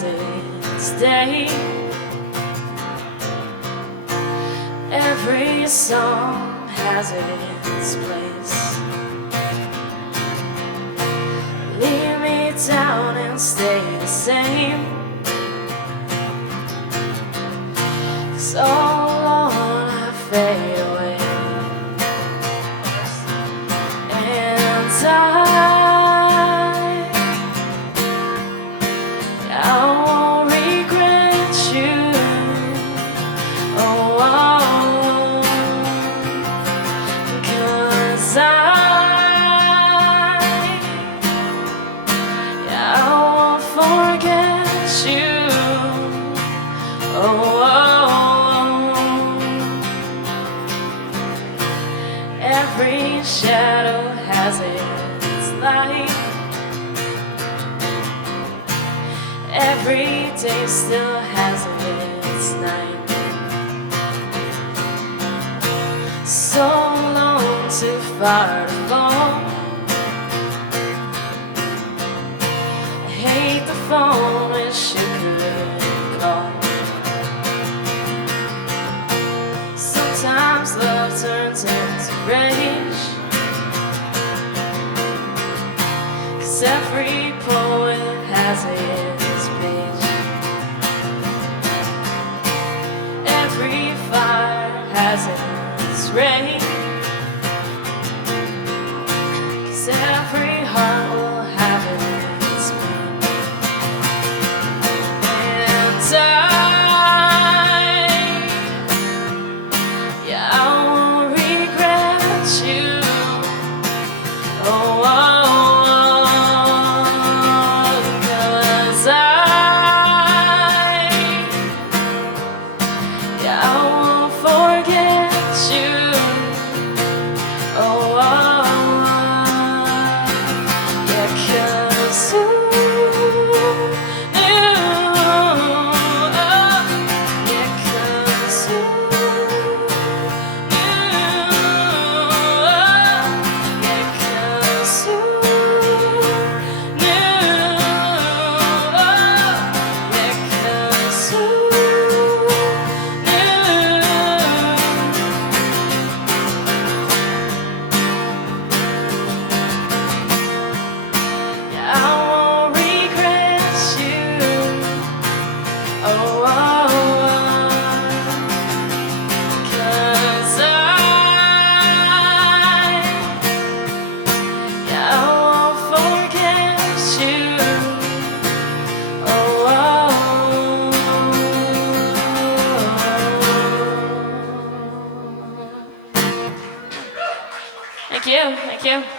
has its day. Every song has its place. Lead me down and stay the same. 'Cause all alone I fade away, and I won't regret you. Oh, 'cause I won't forget you. Oh, every shadow has its light. Every day still has its night. So long, too far to fall. I hate the phone, wish you could call. Sometimes love turns into rage, 'cause every poet has its page. Every fire has its rain, 'cause every heart will have its pain. And I won't regret you. Oh, 'cause I won't forget you. Oh, yeah, 'cause Thank you.